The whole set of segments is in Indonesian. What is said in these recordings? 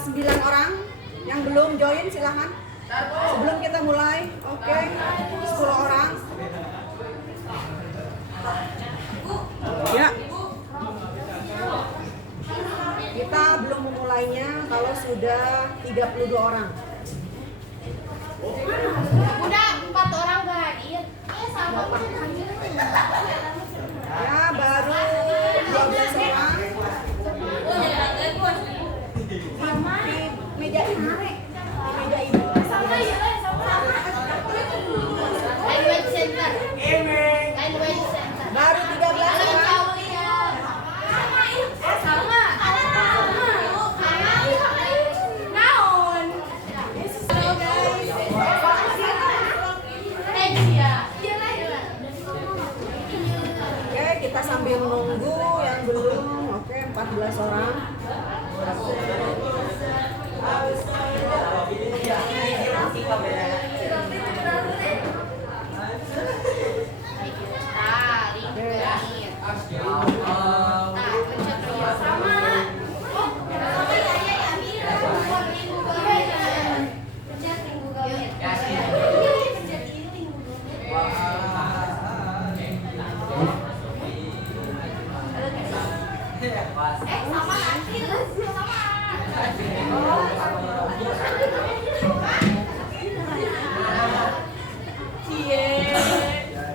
9 orang yang belum join silahkan. Sebelum kita mulai, oke, 10 orang. Ya. Kita belum memulainya kalau sudah 32 orang. Udah 4 orang gak hadir. Ya, baru 12 orang. Di meja ini, meja ini. Language center. Language center. Baru 13 orang. Sama. Naon. Oke, kita sambil menunggu yang belum. Oke, 14 orang.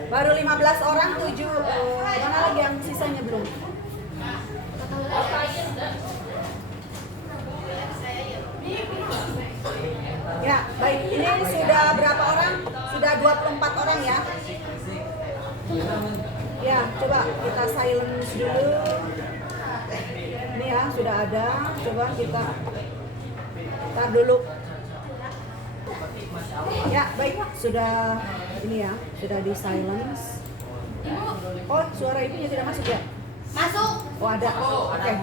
Baru 15 orang, 7 mana lagi yang sisanya belum? Ya, baik. Ini sudah berapa orang? Sudah 24 orang ya. Ya, coba kita silence dulu. Ini ya, sudah ada. Coba kita tar dulu. Ya, baik. Sudah ini ya, sudah di silence. Oh, suara ibunya tidak masuk ya? Masuk. Oh, ada. Oke.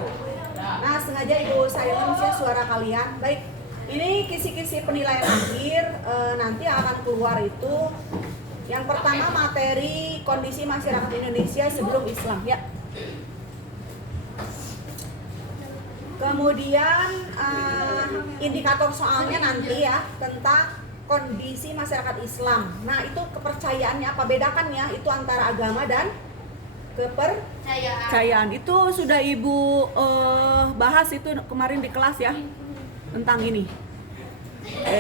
Nah, sengaja ibu silence ya suara kalian. Baik. Ini kisi-kisi penilaian akhir nanti akan keluar itu. Yang pertama materi kondisi masyarakat Indonesia sebelum Islam ya. Kemudian indikator soalnya nanti ya tentang kondisi masyarakat Islam. Nah, itu kepercayaannya apa, bedakan ya itu antara agama dan kepercayaan. Itu sudah Ibu bahas itu kemarin di kelas ya tentang ini. Oke.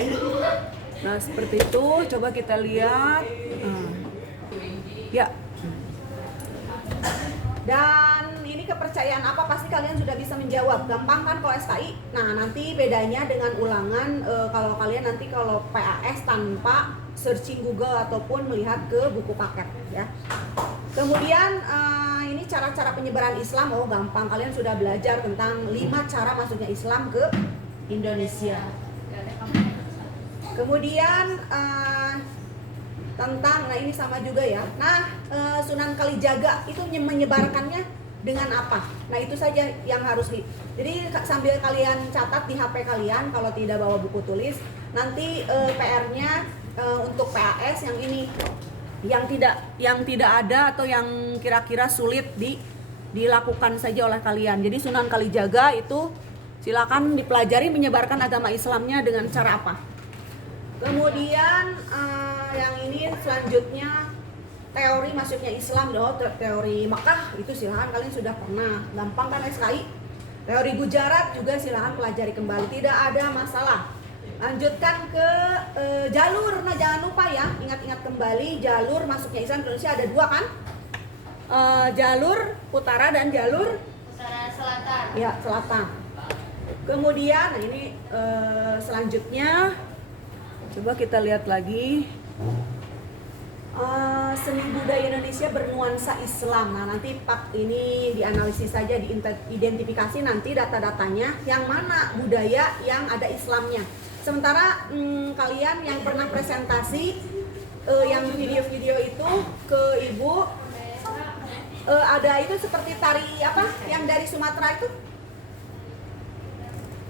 Nah, seperti itu coba kita lihat. Ya. Dan ini kepercayaan apa pasti kalian sudah bisa menjawab. Gampang kan kalau SKI? Nah, nanti bedanya dengan ulangan kalau kalian nanti kalau PAS tanpa searching Google ataupun melihat ke buku paket ya. Kemudian ini cara-cara penyebaran Islam. Oh, gampang. Kalian sudah belajar tentang 5 cara masuknya Islam ke Indonesia. Kemudian tentang, nah ini sama juga ya. Nah, Sunan Kalijaga itu menyebarkannya dengan apa? Nah, itu saja yang harus jadi sambil kalian catat di HP kalian kalau tidak bawa buku tulis. Nanti PR-nya untuk PAS yang ini yang tidak ada atau yang kira-kira sulit dilakukan saja oleh kalian. Jadi Sunan Kalijaga itu silakan dipelajari menyebarkan agama Islamnya dengan cara apa. Kemudian yang ini selanjutnya teori masuknya Islam loh, teori Mekah itu silakan kalian sudah pernah, gampang kan SKI. Teori Gujarat juga silakan pelajari kembali, tidak ada masalah. Lanjutkan ke jalur, nah jangan lupa ya, ingat-ingat kembali jalur masuknya Islam ke Indonesia ada 2 kan? Jalur utara dan jalur Utara selatan. ya selatan. Kemudian nah ini selanjutnya coba kita lihat lagi. Seni budaya Indonesia bernuansa Islam. Nah, nanti Pak ini dianalisis saja, diidentifikasi nanti data-datanya yang mana budaya yang ada Islamnya. Sementara kalian yang pernah presentasi yang video-video itu ke Ibu ada itu seperti tari apa yang dari Sumatera itu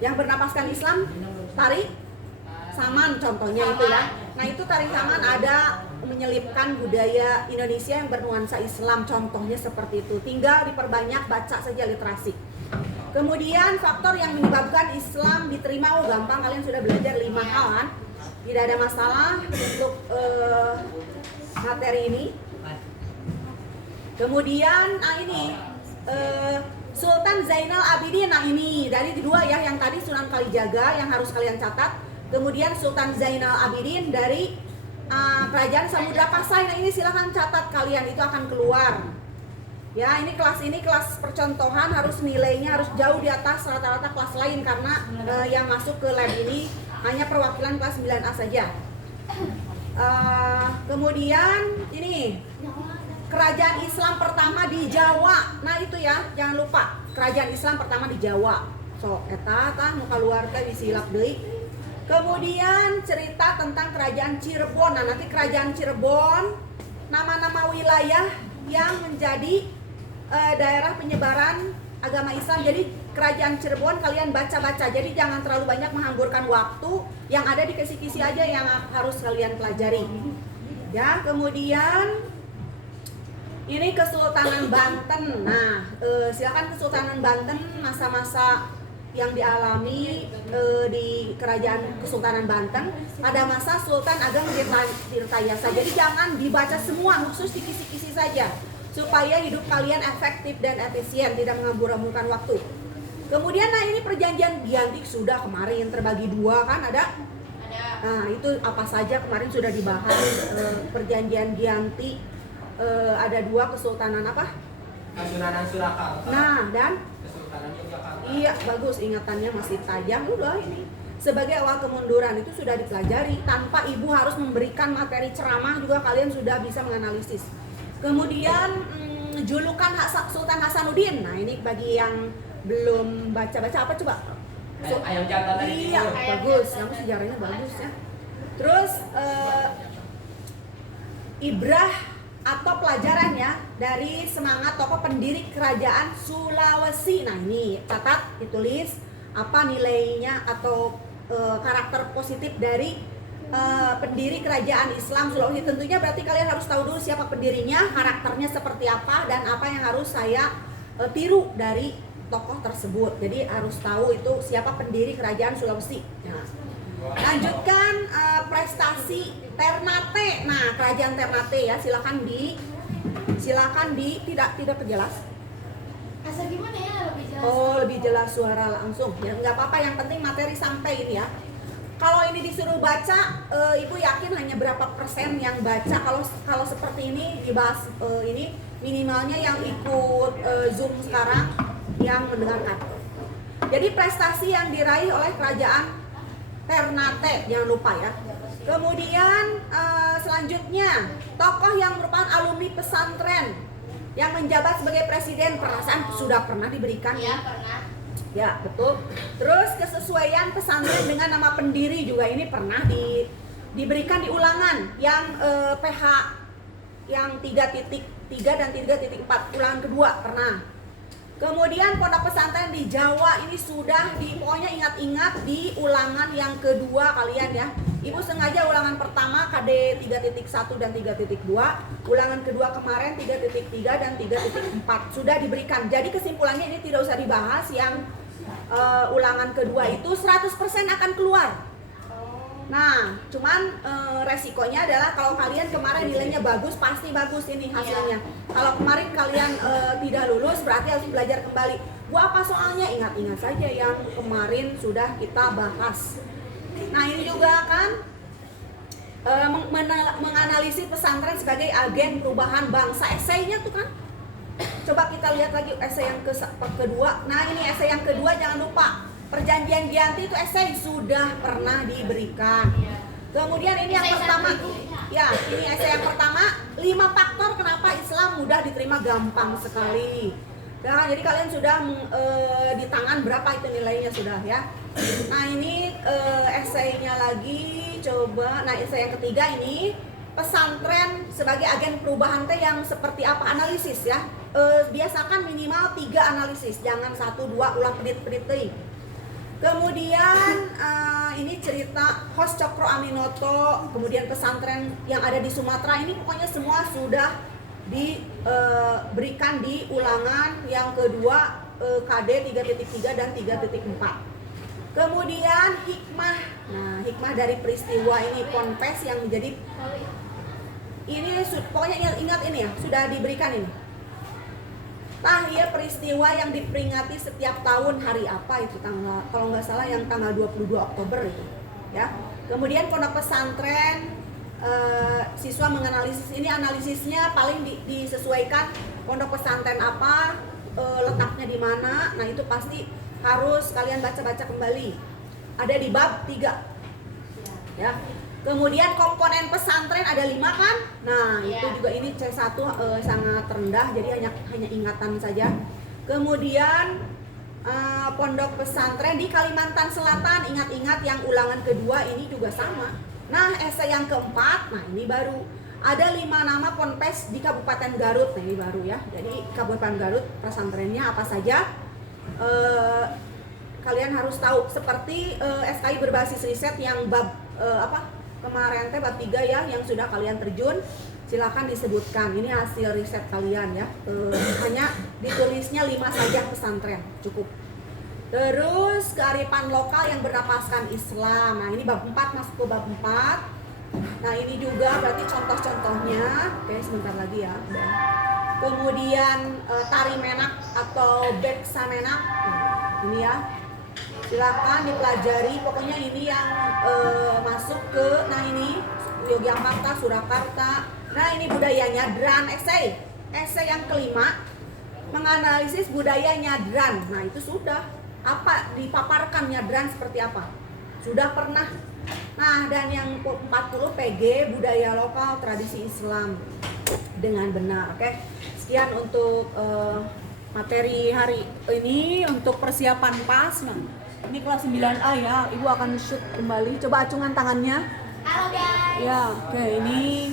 yang bernapaskan Islam, tari Saman contohnya itu ya. Nah, itu tari Saman ada menyelipkan budaya Indonesia yang bernuansa Islam, contohnya seperti itu. Tinggal diperbanyak baca saja literasi. Kemudian faktor yang menyebabkan Islam diterima, gampang, kalian sudah belajar 5 hal kan? Tidak ada masalah untuk materi ini. Kemudian, ini Sultan Zainal Abidin. Nah ini dari dua ya, yang tadi Sunan Kalijaga yang harus kalian catat. Kemudian Sultan Zainal Abidin dari Kerajaan Samudra Pasai. Nah ini silahkan catat kalian, itu akan keluar. Ya ini kelas percontohan, harus nilainya harus jauh di atas rata-rata kelas lain karena yang masuk ke lab ini hanya perwakilan kelas 9A saja. Kemudian ini kerajaan Islam pertama di Jawa. Nah itu ya, jangan lupa kerajaan Islam pertama di Jawa. So, eta tah nu kaluar teh disilap deui. Kemudian cerita tentang kerajaan Cirebon. Nah, nanti kerajaan Cirebon nama-nama wilayah yang menjadi daerah penyebaran agama Islam. Jadi kerajaan Cirebon kalian baca-baca. Jadi jangan terlalu banyak menghamburkan waktu. Yang ada di kisi-kisi aja yang harus kalian pelajari. Ya, kemudian ini Kesultanan Banten. Nah, silakan Kesultanan Banten masa-masa yang dialami di Kerajaan Kesultanan Banten pada masa Sultan Ageng Tirtayasa. Jadi jangan dibaca semua, khusus di kisi-kisi saja supaya hidup kalian efektif dan efisien, tidak mengambur-amburkan waktu. Kemudian nah ini Perjanjian Giyanti sudah kemarin terbagi dua kan ada? Nah, itu apa saja kemarin sudah dibahas. Perjanjian Giyanti ada dua, Kesultanan apa? Kesultanan Surakarta. Nah, dan Kesultanan Yogyakarta. iya, bagus, ingatannya masih tajam. Udah ini sebagai awal kemunduran itu sudah dipelajari. Tanpa ibu harus memberikan materi ceramah juga kalian sudah bisa menganalisis. Kemudian julukan Sultan Hasanuddin. Nah, ini bagi yang belum baca-baca apa coba? Ayam jantan dari Iya, timur. bagus. Kamu sejarahnya bagus ya. Terus ibrah atau pelajarannya dari semangat tokoh pendiri kerajaan Sulawesi. Nah ini catat, ditulis apa nilainya atau karakter positif dari pendiri kerajaan Islam Sulawesi. Tentunya berarti kalian harus tahu dulu siapa pendirinya, karakternya seperti apa, dan apa yang harus saya tiru dari tokoh tersebut. Jadi harus tahu itu siapa pendiri kerajaan Sulawesi. Nah, lanjutkan prestasi Ternate. Nah, kerajaan Ternate ya, silakan di tidak jelas. Asal gimana ya lebih jelas? Oh, lebih jelas suara langsung. Ya nggak apa-apa, yang penting materi sampai ini ya. Kalau ini disuruh baca, ibu yakin hanya berapa persen yang baca? Kalau seperti ini dibahas ini minimalnya yang ikut Zoom sekarang yang mendengarkan. Jadi prestasi yang diraih oleh kerajaan Ternate, jangan lupa ya. Kemudian selanjutnya tokoh yang merupakan alumni pesantren yang menjabat sebagai presiden, perasaan sudah pernah diberikan Iya, pernah. ya, betul. Terus kesesuaian pesantren dengan nama pendiri juga ini pernah diberikan di ulangan yang PH yang 3.3 dan 3.4 ulangan kedua pernah. Kemudian pondok pesantren di Jawa ini sudah pokoknya ingat-ingat di ulangan yang kedua kalian ya. Ibu sengaja ulangan pertama KD 3.1 dan 3.2, ulangan kedua kemarin 3.3 dan 3.4 sudah diberikan. Jadi kesimpulannya ini tidak usah dibahas, yang ulangan kedua itu 100% akan keluar. Nah, cuman resikonya adalah kalau kalian kemarin nilainya bagus, pasti bagus ini hasilnya. Kalau kemarin kalian tidak lulus, berarti harus belajar kembali. Bu, apa soalnya? Ingat-ingat saja yang kemarin sudah kita bahas. Nah, ini juga kan menganalisis pesantren sebagai agen perubahan bangsa. Esainya tuh kan. Coba kita lihat lagi esai yang kedua. Nah, ini esai yang kedua, jangan lupa. Perjanjian Giyanti itu esai sudah pernah diberikan. Kemudian ini yang pertama. Ya, ini esai yang pertama, 5 faktor kenapa Islam mudah diterima, gampang sekali. Nah, jadi kalian sudah di tangan berapa itu nilainya sudah ya. Nah, ini esainya lagi coba. Nah, esai yang ketiga ini pesantren sebagai agen perubahan teh yang seperti apa, analisis ya. Biasakan minimal 3 analisis, jangan 1 2 ulang pedit-pedit. Kemudian ini cerita host Cokro Aminoto, kemudian pesantren yang ada di Sumatera ini pokoknya semua sudah diberikan di ulangan yang kedua KD 3.3 dan 3.4. Kemudian hikmah. Nah, hikmah dari peristiwa ini Ponpes yang menjadi ini pokoknya ingat ini ya, sudah diberikan ini. Nah, iya peristiwa yang diperingati setiap tahun hari apa itu tanggal, kalau nggak salah yang tanggal 22 Oktober itu, ya. Kemudian pondok pesantren siswa menganalisis ini, analisisnya paling disesuaikan pondok pesantren apa, letaknya di mana. Nah, itu pasti harus kalian baca-baca kembali. Ada di bab 3. Ya. Kemudian komponen pesantren ada 5 kan? Nah, itu juga ini C1 sangat rendah, jadi hanya ingatan saja. Kemudian pondok pesantren di Kalimantan Selatan, ingat-ingat yang ulangan kedua ini juga sama. Nah, esai yang keempat, nah ini baru. Ada 5 nama ponpes di Kabupaten Garut, nah ini baru ya. Jadi Kabupaten Garut pesantrennya apa saja? Kalian harus tahu, seperti SKI berbasis riset yang bab kemarin teh bab 3 ya, yang sudah kalian terjun, silakan disebutkan. Ini hasil riset kalian ya. Hanya ditulisnya 5 saja pesantren, cukup. Terus kearifan lokal yang bernapaskan Islam. Nah, ini bab 4 masuk ke bab 4. Nah, ini juga berarti contoh-contohnya. Oke, sebentar lagi ya. Udah. Kemudian tari menak atau beksa menak. Nah, ini ya. Silakan dipelajari, pokoknya ini yang masuk ke, nah ini Yogyakarta, Surakarta. Nah, ini budaya Nyadran, esai yang kelima menganalisis budaya Nyadran. Nah, itu sudah apa dipaparkan Nyadran seperti apa, sudah pernah. Nah, dan yang 40 PG budaya lokal tradisi Islam dengan benar. Oke, sekian untuk materi hari ini untuk persiapan PAS. Nah, ini kelas 9A ya, Ibu akan shoot kembali. Coba acungan tangannya. Halo guys. Ya, oke, ini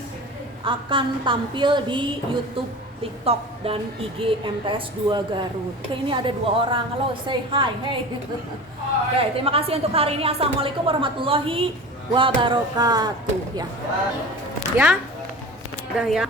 akan tampil di YouTube, TikTok, dan IG MTS 2 Garut. Oke, ini ada 2 orang. Halo, say hi, hey. Oke, terima kasih untuk hari ini. Assalamualaikum warahmatullahi wabarakatuh. Ya, udah ya.